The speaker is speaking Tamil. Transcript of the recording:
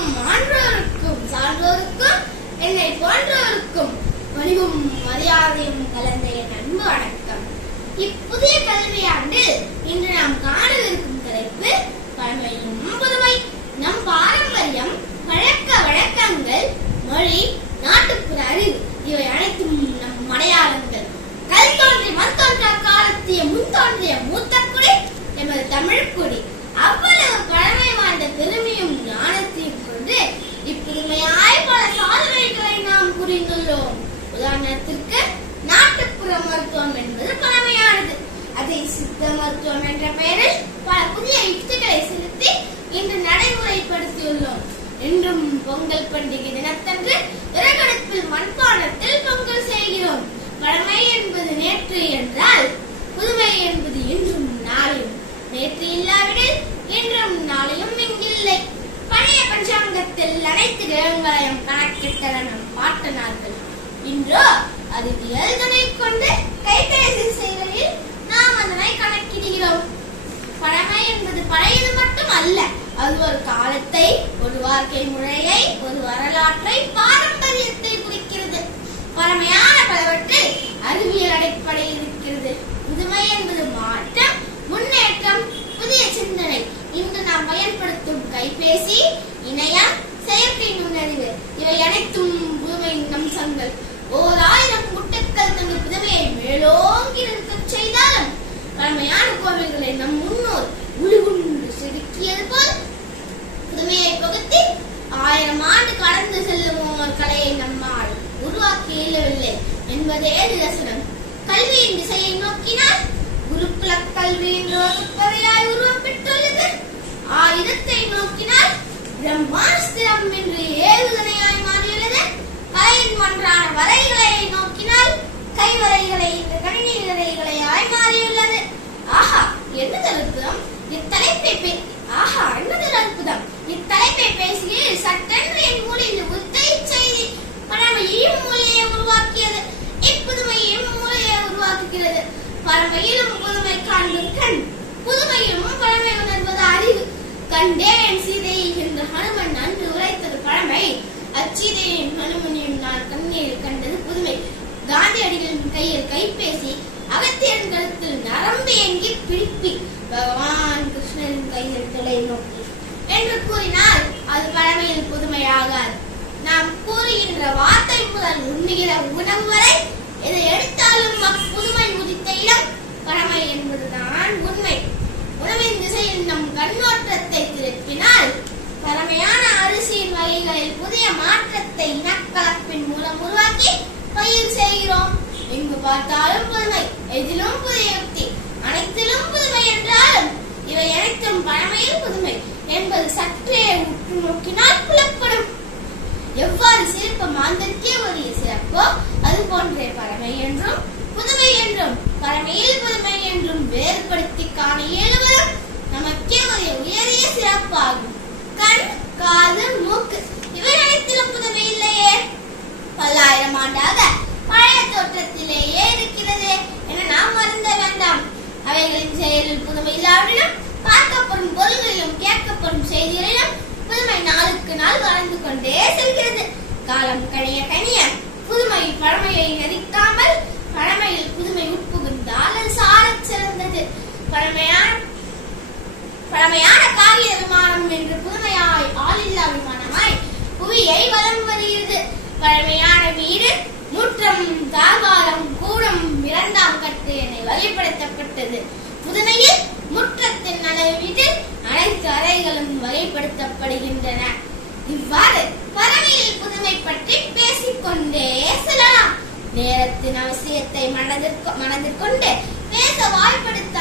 இருக்கும் ஆன்றோருக்கும் சான்றோருக்கும் என்னை போன்றோருக்கும் பணிவும் மரியாதையும் கலந்த என் அன்பு வணக்கம். இப்புதிய கல்வியாண்டில் இன்று நாம் காணவிருக்கும் தலைப்பு பழமையும் புதுமை. நம் பாரம்பரியம், பழக்க வழக்கங்கள், மொழி, நாட்டுப்புற அறிவு இவை அனைத்தும் நம் அடையாளங்கள். கல் தோன்றி மண் தோன்றா காலத்திய முன் தோன்றிய மூத்த குடி எமது தமிழ் குடி. அவ்வளவு பழமை வாய்ந்த பெருமையும் ஞானத்தையும் கொண்டு இப்புதுமையாய் பல சாதனைகளை நாம் புரிந்துள்ளோம். உதாரணத்திற்கு நாட்டுப்புற மருத்துவம் என்பது பழமையானது. அதை சித்த மருத்துவம் என்ற பெயரில் பல புதிய யுக்திகளை செலுத்தி இன்று நடைமுறைப்படுத்தியுள்ளோம். இன்றும் பொங்கல் பண்டிகை தினத்தன்று விறகடுப்பில் மண்பானத்தில் பொங்கல் செய்கிறோம். பழமை என்பது நேற்று என்றால் புதுமை என்பது இன்றும் நாளையும். நேற்று இல்லாவிடில் இன்றும் நாளையும் இங்கில்லை. பழைய பஞ்சாங்கத்தில் அனைத்து கிரகங்களையும் கணக்கிட்டனர் நம் பாட்டனார்கள். இன்றோ அறிவியல் துணை கொண்டு கைபேசி செயலில் நாம் அதனை கணக்கிடுகிறோம். பழமை என்பது பழையது மட்டும் அல்ல, அது ஒரு காலத்தை, ஒரு வாழ்க்கை முறையை, ஒரு வரலாற்றை, பாரம்பரியத்தை குறிக்கிறது. பழமையான பலவற்றை அறிவியல் அடிப்படையில் இருக்கிறது. புதுமை என்பது மாற்றம், முன்னேற்றம், புதிய சிந்தனை. இன்று நாம் பயன்படுத்தும் கைபேசி, இணையம், செயற்கை நுண்ணறிவு இவை அனைத்தும் புதுமையின் அம்சங்கள். 1000 முட்டுக்கள் தந்த புதுமையை மேலோங்கி நிற்கச் செய்தாலும் பழமையான கோவில்களை நம் முன்னோர் உழுகுண்டு செதுக்கியது போல் புதுமையை பகுத்தி 1000 ஆண்டு கடந்து செல்லும் ஒரு கலையை நம்மால் உருவாக்கி இயலவில்லை என்பதே நிதர்சனம். கல்வியின் திசையை நோக்கினால் குருகுல கல்வி என்ற வகுப்பறையாய் உருவம் பெற்றுள்ளது. ஆயுதத்தை நோக்கினால் பிரம்மாஸ்திரம் என்று ஏவுகணையாய் மாறியுள்ளது. கலையின் ஒன்றான வரைகளை நோக்கினால் கைவரைகளை என்ற கணினி வரைகளையாய் மாறியுள்ளது. ஆஹா என்னதல் அற்புதம்! இத்தலைப்பை பேசியில் சட்டென்று என் மூலையில் உத்தை செய்தி பழமையும் மூலையை உருவாக்கியது. இப்புதுமையும் மூலையை உருவாக்குகிறது. பழமையிலும் புதுமை காண்பது கண், புதுமையிலும் பழமை உணர்வது அறிவு. கண்டேன் சீதையை என்று ஹனுமன் அன்று உரைத்தது பழமை. அச்சீதையின் ஹனுமனையும் நான் கண்ணீரில் கண்டது புதுமை. காந்தியடிகளின் கையில் கைபேசி, அகத்தியன் கருத்தில் நரம்பு எங்கி பிடிப்பி, பகவான் கிருஷ்ணரின் கையில் தொலைநோக்கி என்று கூறினால் அது பழமையில் புதுமையாகாது. நாம் கூறுகின்ற வார்த்தை முதல் உண்ணுகிற உணவு வரை எதை எடுத்தாலும் புதுமை உதித்த இடம் பழமை என்பதுதான் உண்மை. உணவின் திசையில் நம் கண்ணோட்டத்தை திருப்பினால் பழமையான அரிசியின் வகைகளில் புதிய மாற்றத்தை இனக்கலப்பின் மூலம் உருவாக்கி பயிர் செய்கிறோம். எங்கு பார்த்தாலும் புதுமை, எதிலும் புதிய யுக்தி, அனைத்திலும் புதுமை என்றாலும் இவை அனைத்தும் பழமையில் புதுமை என்பது சற்றே உற்று நோக்கினால் புலப்படும். எவ்வாறு சிற்ப மாந்தருக்கே ஒரு சிறப்போ அது போன்றே பழமை என்றும் புதுமை என்றும் பழமையில் புதுமை என்றும் வேறுபடுத்தி காண இயலுவதும் நமக்கே ஒரு உயரிய சிறப்பாகும். கண், காது, மூக்கு இவை அனைத்திலும் புதுமை இல்லையே, பல்லாயிரம் ஆண்டாக பழைய தோற்றத்திலேயே இருக்கிறது என நாம் வருந்த வேண்டாம். அவைகளின் செயலில் புதுமை இல்லாவிடும் பார்க்கப்படும் பொருள்களிலும் கேட்கப்படும் செய்திகளிலும் புதுமை நாளுக்கு நாள் வளர்ந்து கொண்டே செல்கிறது. காலம் கணிய கணிய புதுமை பழமையை நதிக்காமல் பழமையில் புதுமை உட்புகுந்தால் அது சாலச் சிறந்தது. பழமையான காரிய விமானம் என்று புதுமையாய் ஆளில்லா விமானமாய் புவியை வலம் வருகிறது. பழமையான வீடு, முற்றம், தாழ்வாரம், கூடம், 2ஆம் கட்டு என வகைப்படுத்தப்பட்டது. புதுமையில் முற்றத்தின் அளவீட்டில் அனைத்து அறைகளும் வகைப்படுத்தப்படுகின்றன. இவ்வாறு பழமையில் புதுமை பற்றி பேசிக்கொண்டே செல்லலாம். நேரத்தின் அவசியத்தை மனதிற்கொண்டு பேச வாய்ப்படுத்த